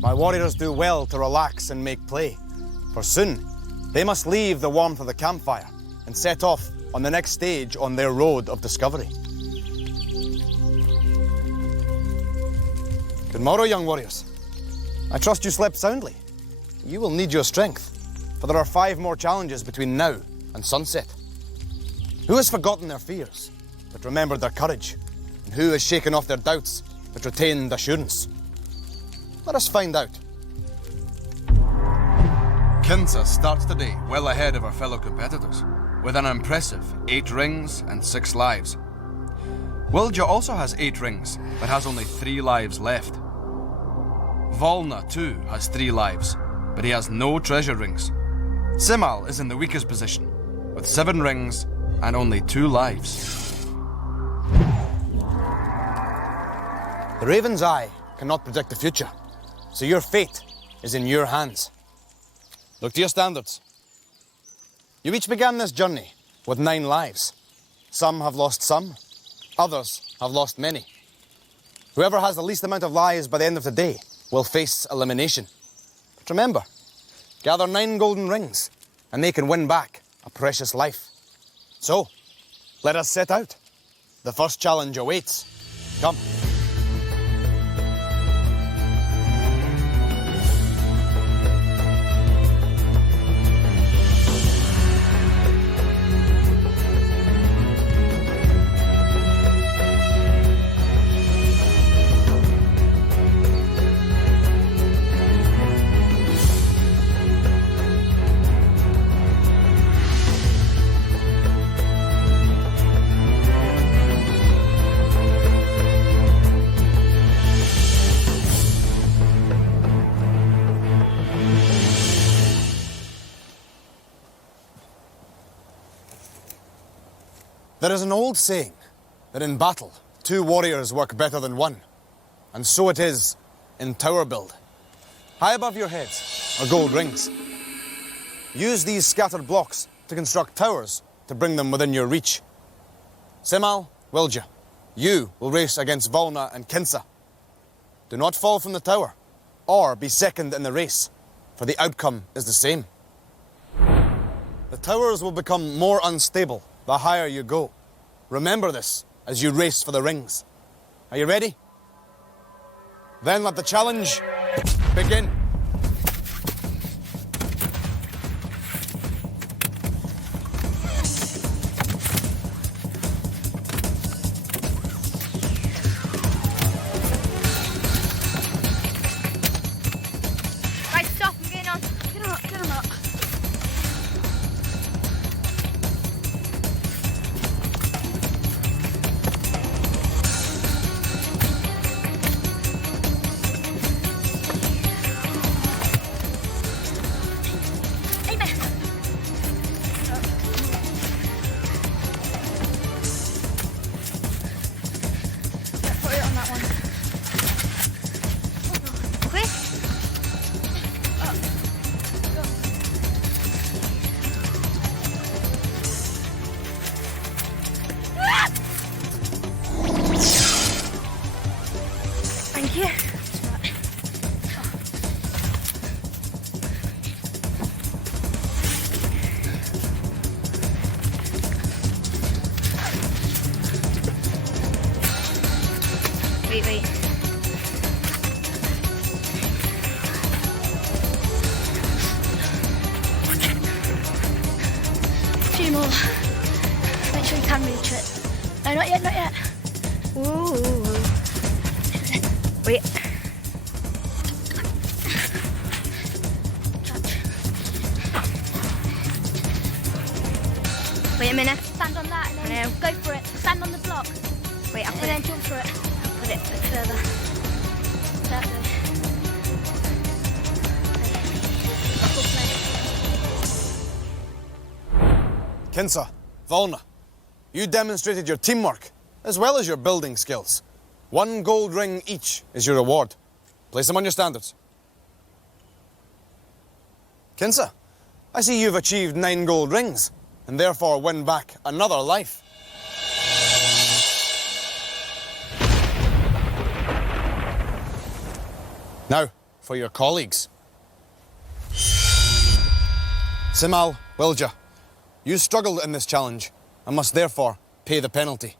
My warriors do well to relax and make play, for soon they must leave the warmth of the campfire and set off on the next stage on their road of discovery. Good morrow, young warriors. I trust you slept soundly. You will need your strength, for there are 5 more challenges between now and sunset. Who has forgotten their fears, but remembered their courage? And who has shaken off their doubts, but retained assurance? Let us find out. Kinsa starts the day well ahead of her fellow competitors, with an impressive 8 rings and 6 lives. Wilja also has 8 rings, but has only 3 lives left. Volna too has 3 lives, but he has no treasure rings. Simal is in the weakest position, with 7 rings and only 2 lives. The Raven's Eye cannot predict the future, so your fate is in your hands. Look to your standards. You each began this journey with 9 lives. Some have lost some, others have lost many. Whoever has the least amount of lives by the end of the day will face elimination. But remember, gather 9 golden rings, and they can win back a precious life. So, let us set out. The first challenge awaits. Come. There is an old saying that in battle, 2 warriors work better than 1. And so it is in tower build. High above your heads are gold rings. Use these scattered blocks to construct towers to bring them within your reach. Simal, Wilja, you will race against Volna and Kinsa. Do not fall from the tower or be second in the race, for the outcome is the same. The towers will become more unstable the higher you go. Remember this as you race for the rings. Are you ready? Then let the challenge begin. Right, stop, I'm getting on. Get on up. Thank you. Wait. 2 more. Make sure you can reach it. No, not yet. Ooh. Wait. Wait a minute. Stand on that and then go for it. Stand on the block. Wait, I'll put it. And then jump for it. Put it a bit further. That way. Kinsa, Volna, you demonstrated your teamwork as well as your building skills. 1 gold ring each is your reward. Place them on your standards. Kinsa, I see you've achieved 9 gold rings and therefore win back another life. Now, for your colleagues. Simal, Wilja, you struggled in this challenge and must therefore pay the penalty.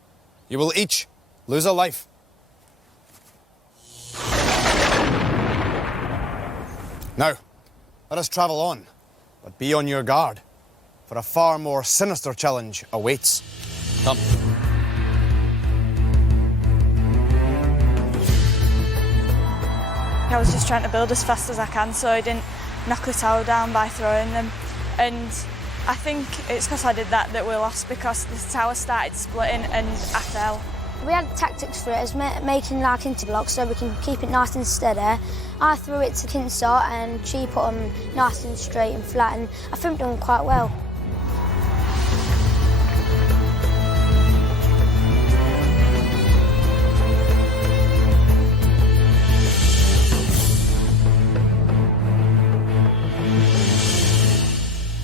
You will each lose a life. Now, let us travel on, but be on your guard, for a far more sinister challenge awaits. Come. I was just trying to build as fast as I can so I didn't knock the tower down by throwing them. And I think it's because I did that we lost, because the tower started splitting and I fell. We had tactics for it, as making like interblocks so we can keep it nice and steady. I threw it to Kinsa and she put them nice and straight and flat, and I think done quite well.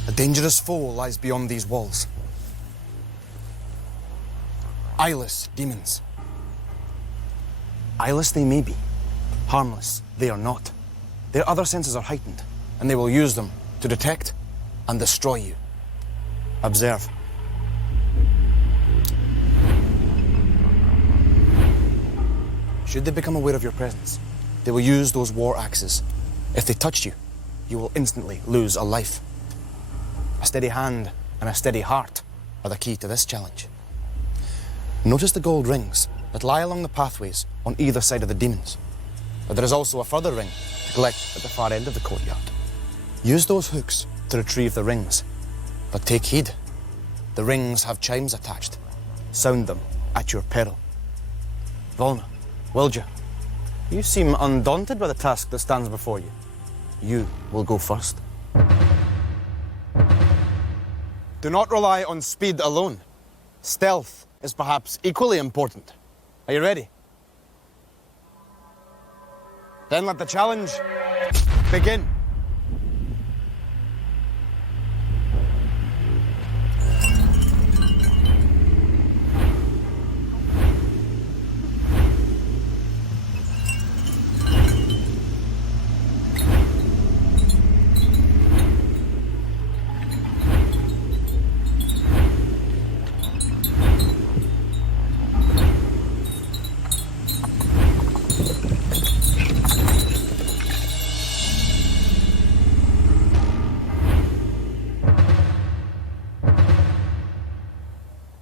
A dangerous foe lies beyond these walls. Eyeless demons. Eyeless they may be, harmless they are not. Their other senses are heightened, and they will use them to detect and destroy you. Observe. Should they become aware of your presence, they will use those war axes. If they touch you, you will instantly lose a life. A steady hand and a steady heart are the key to this challenge. Notice the gold rings that lie along the pathways on either side of the demons. But there is also a further ring to collect at the far end of the courtyard. Use those hooks to retrieve the rings, but take heed. The rings have chimes attached. Sound them at your peril. Volna, Wilja, you seem undaunted by the task that stands before you. You will go first. Do not rely on speed alone. Stealth is perhaps equally important. Are you ready? Then let the challenge begin.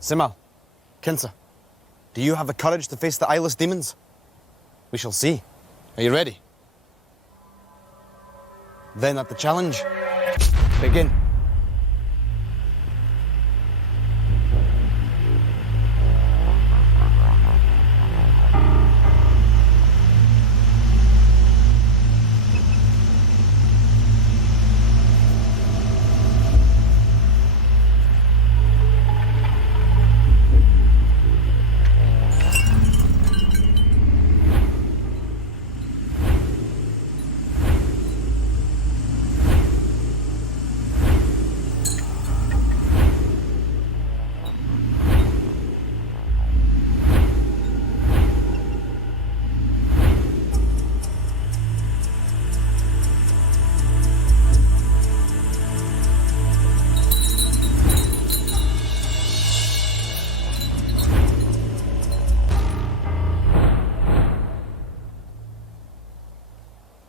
Simal, Kinsa, do you have the courage to face the eyeless demons? We shall see. Are you ready? Then let the challenge begin.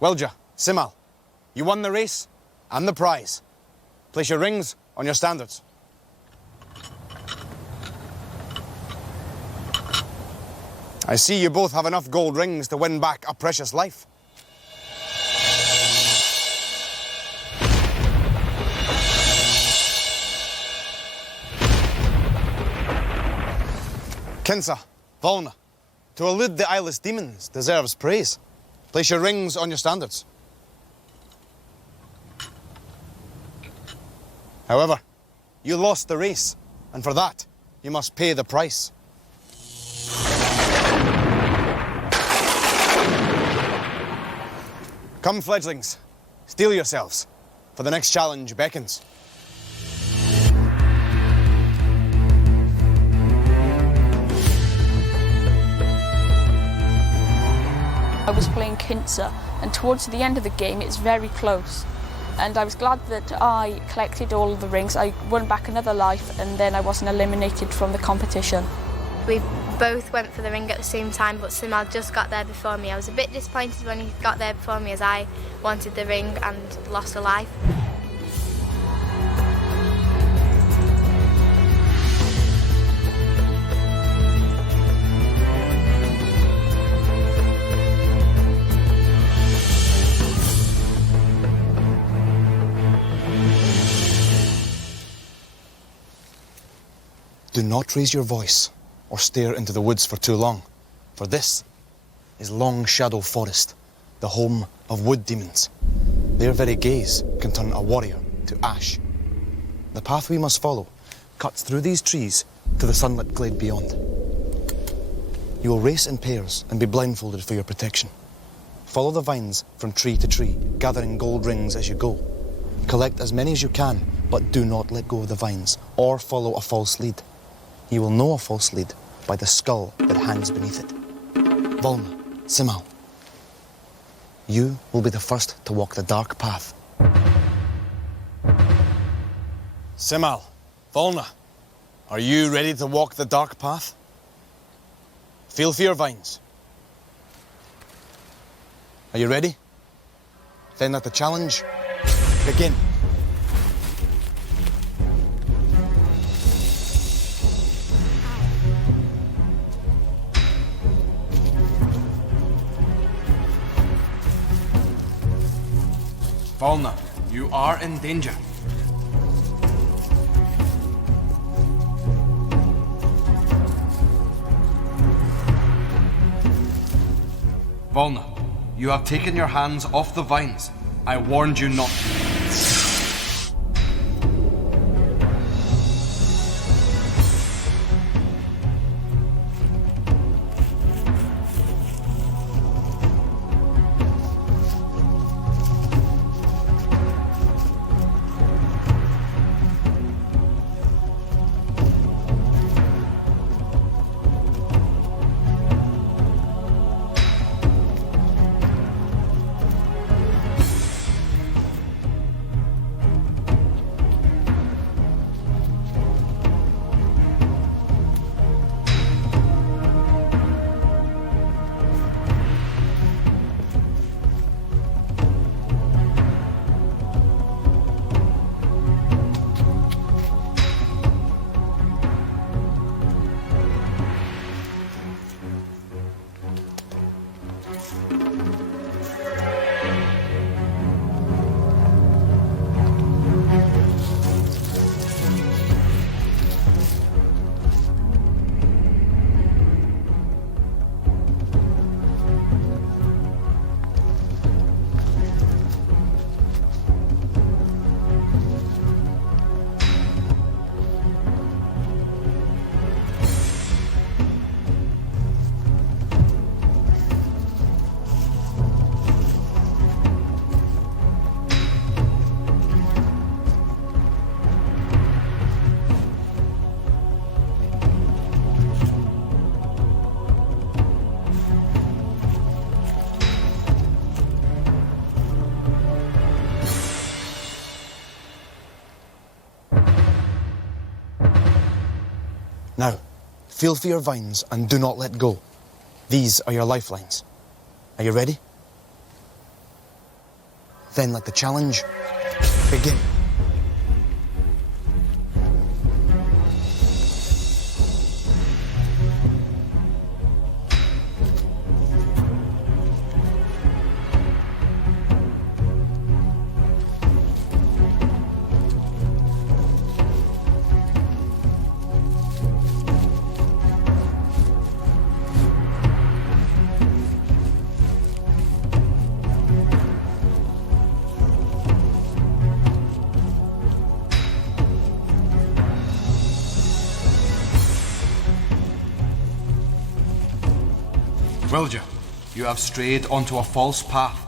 Wilja, Simal, you won the race and the prize. Place your rings on your standards. I see you both have enough gold rings to win back a precious life. Kinsa, Volna, to elude the eyeless demons deserves praise. Place your rings on your standards. However, you lost the race, and for that, you must pay the price. Come, fledglings, steel yourselves, for the next challenge beckons. I was playing Kinsa, and towards the end of the game it's very close. And I was glad that I collected all of the rings. I won back another life, and then I wasn't eliminated from the competition. We both went for the ring at the same time, but Simal just got there before me. I was a bit disappointed when he got there before me, as I wanted the ring and lost a life. Do not raise your voice or stare into the woods for too long, for this is Long Shadow Forest, the home of wood demons. Their very gaze can turn a warrior to ash. The path we must follow cuts through these trees to the sunlit glade beyond. You will race in pairs and be blindfolded for your protection. Follow the vines from tree to tree, gathering gold rings as you go. Collect as many as you can, but do not let go of the vines or follow a false lead. You will know a false lead by the skull that hangs beneath it. Volna, Simal, you will be the first to walk the dark path. Simal, Volna, are you ready to walk the dark path? Feel for your vines. Are you ready? Then let the challenge begin. Volna, you are in danger. Volna, you have taken your hands off the vines. I warned you not to. Now, feel for your vines and do not let go. These are your lifelines. Are you ready? Then let the challenge begin. Wilja, you have strayed onto a false path.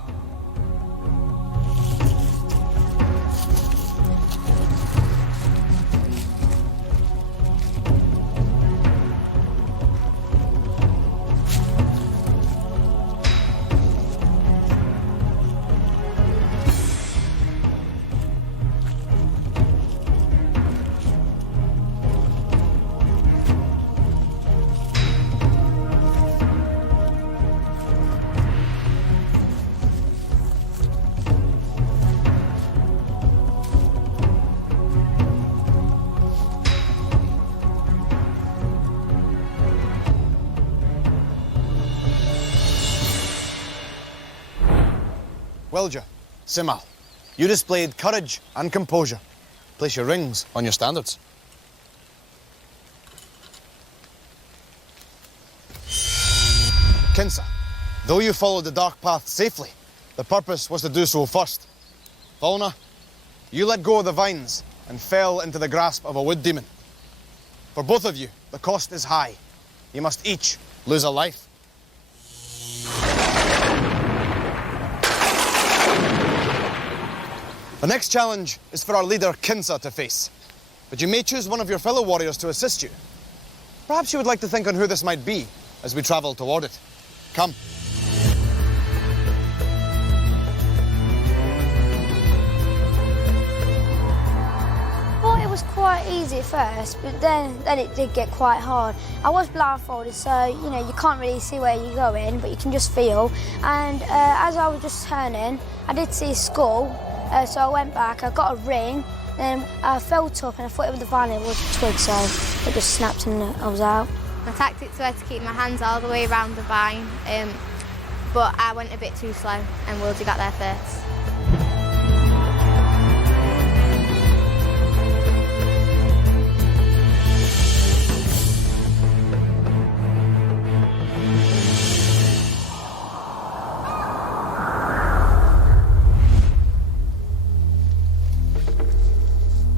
Wilja, Simal, you displayed courage and composure. Place your rings on your standards. Kinsa, though you followed the dark path safely, the purpose was to do so first. Volna, you let go of the vines and fell into the grasp of a wood demon. For both of you, the cost is high. You must each lose a life. The next challenge is for our leader, Kinsa, to face. But you may choose one of your fellow warriors to assist you. Perhaps you would like to think on who this might be as we travel toward it. Come. It was quite easy at first, but then it did get quite hard. I was blindfolded, so you can't really see where you're going, but you can just feel. And as I was just turning, I did see a skull, so I went back. I got a ring, then I felt up, and I thought it was the vine. It was a twig, so it just snapped and I was out. My tactics were to keep my hands all the way around the vine, but I went a bit too slow, and Wildy got there first.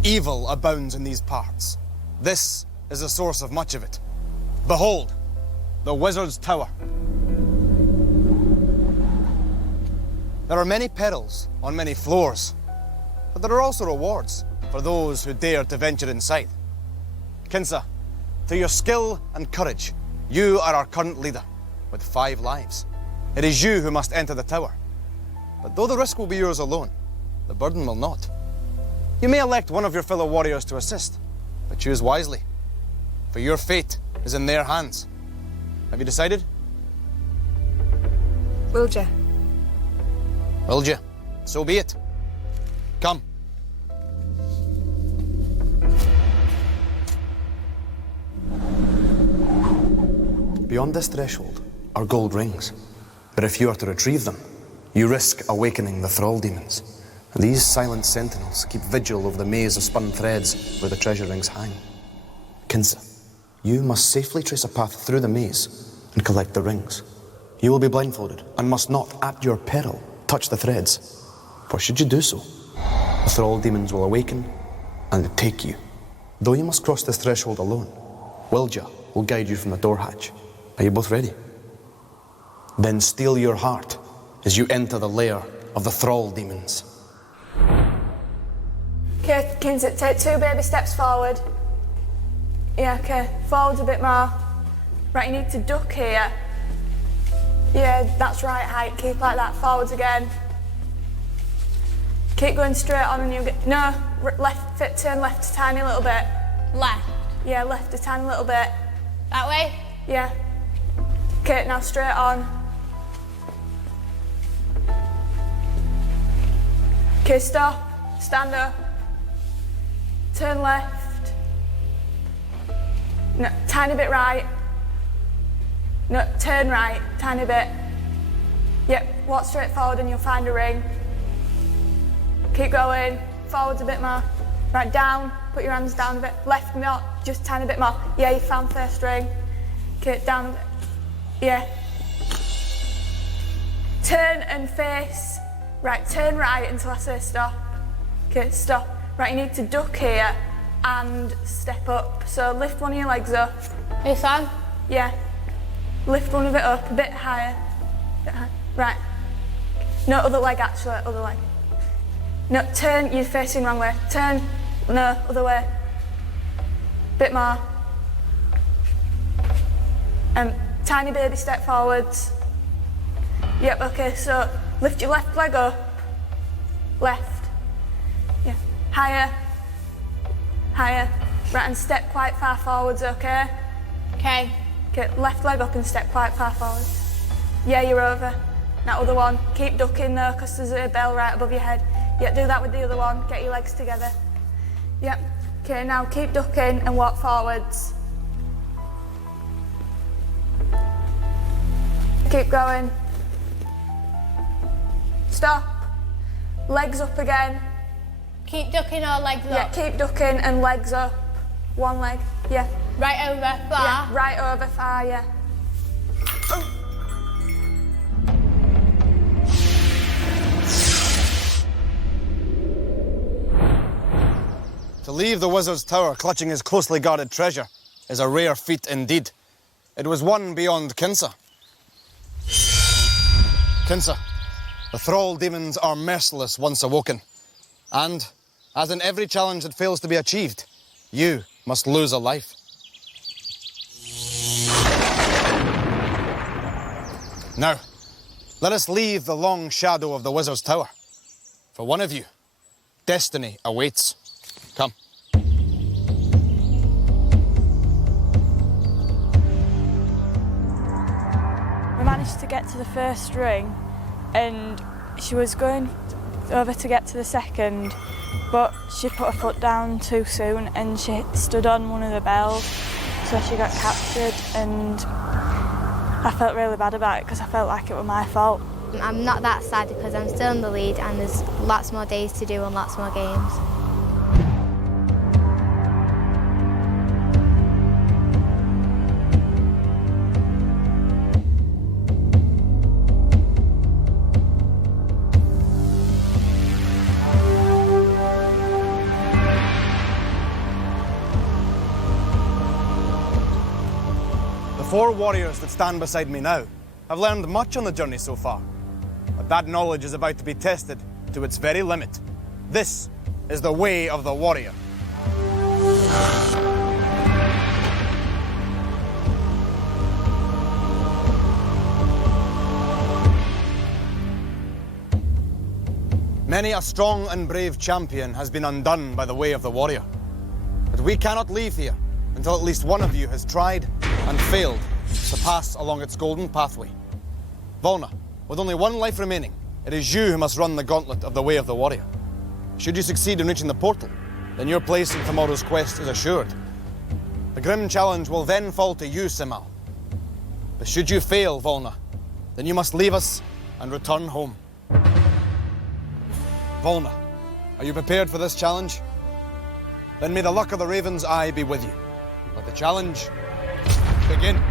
Evil abounds in these parts. This is the source of much of it. Behold, the Wizard's Tower. There are many perils on many floors, but there are also rewards for those who dare to venture inside. Kinsa, through your skill and courage, you are our current leader, with 5 lives. It is you who must enter the tower. But though the risk will be yours alone, the burden will not. You may elect one of your fellow warriors to assist, but choose wisely, for your fate is in their hands. Have you decided? Wilja. Wilja, so be it. Come. Beyond this threshold are gold rings, but if you are to retrieve them, you risk awakening the thrall demons. These silent sentinels keep vigil over the maze of spun threads where the treasure rings hang. Kinsa, you must safely trace a path through the maze and collect the rings. You will be blindfolded and must not, at your peril, touch the threads. For should you do so, the thrall demons will awaken and take you. Though you must cross this threshold alone, Wilja will guide you from the door hatch. Are you both ready? Then steel your heart as you enter the lair of the thrall demons. Okay, Kinsa, take 2 baby steps forward. Yeah, okay, forward a bit more. Right, you need to duck here. Yeah, that's right height, keep like that, forwards again. Keep going straight on and you get, no, left, turn left a tiny little bit. Left. Yeah, left a tiny little bit. That way? Yeah. Okay, now straight on. Okay, stop, stand up. Turn left. No, tiny bit right. No, turn right, tiny bit. Yep, walk straight forward and you'll find a ring. Keep going, forwards a bit more. Right, down, put your hands down a bit. Left, not, just a tiny bit more. Yeah, you found first ring. Okay, down a bit. Yeah. Turn and face. Right, turn right until I say stop. Okay, stop. Right, you need to duck here and step up. So lift one of your legs up. This on? Yeah. Lift one of it up, a bit higher. Right. No, other leg actually, other leg. No, turn, you're facing wrong way. Turn, no, other way. Bit more. Tiny baby step forwards. Yep, okay, so lift your left leg up. Left. Yeah. Higher. Higher. Right, and step quite far forwards, okay? Okay. Okay, left leg up and step quite far forwards. Yeah, you're over. Now other one. Keep ducking though, because there's a bell right above your head. Yeah, do that with the other one. Get your legs together. Yep. Okay, now keep ducking and walk forwards. Keep going. Stop. legs up again. Keep ducking or legs Yeah, up? keep ducking and legs up. One leg, yeah. Right over, far? Yeah, right over, far, yeah. To leave the wizard's tower clutching his closely guarded treasure is a rare feat indeed. It was one beyond Kinsa. Kinsa, the thrall demons are merciless once awoken. And, as in every challenge that fails to be achieved, you must lose a life. Now, let us leave the long shadow of the wizard's tower. For one of you, destiny awaits. Come. We managed to get to the first ring and she was going over to get to the second, but she put her foot down too soon and she stood on one of the bells, so she got captured, and I felt really bad about it because I felt like it was my fault. I'm not that sad because I'm still in the lead and there's lots more days to do and lots more games. The 4 warriors that stand beside me now have learned much on the journey so far. But that knowledge is about to be tested to its very limit. This is the way of the warrior. Many a strong and brave champion has been undone by the way of the warrior. But we cannot leave here until at least one of you has tried and failed to pass along its golden pathway. Volna, with only one life remaining, it is you who must run the gauntlet of the way of the warrior. Should you succeed in reaching the portal, then your place in tomorrow's quest is assured. The grim challenge will then fall to you, Simal. But should you fail, Volna, then you must leave us and return home. Volna, are you prepared for this challenge? Then may the luck of the Raven's Eye be with you. Let the challenge begin.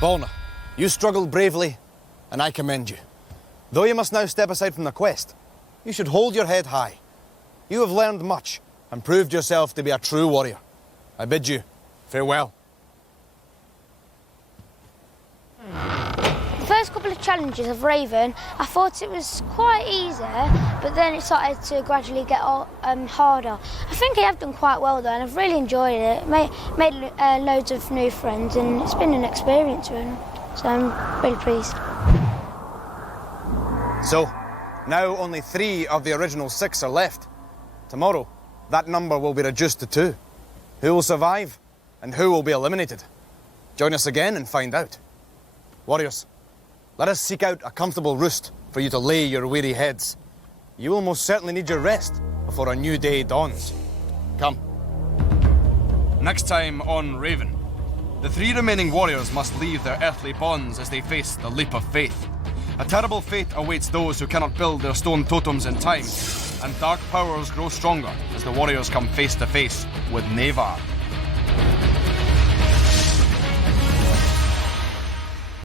Volna, you struggled bravely, and I commend you. Though you must now step aside from the quest, you should hold your head high. You have learned much and proved yourself to be a true warrior. I bid you farewell. The first couple of challenges of Raven, I thought it was quite easy, but then it started to gradually get harder. I think I have done quite well though, and I've really enjoyed it. Made loads of new friends, and it's been an experience really. So I'm really pleased. So, now only 3 of the original 6 are left. Tomorrow, that number will be reduced to 2. Who will survive and who will be eliminated? Join us again and find out. Warriors, let us seek out a comfortable roost for you to lay your weary heads. You will most certainly need your rest before a new day dawns. Come. Next time on Raven, the 3 remaining warriors must leave their earthly bonds as they face the leap of faith. A terrible fate awaits those who cannot build their stone totems in time, and dark powers grow stronger as the warriors come face to face with Navar.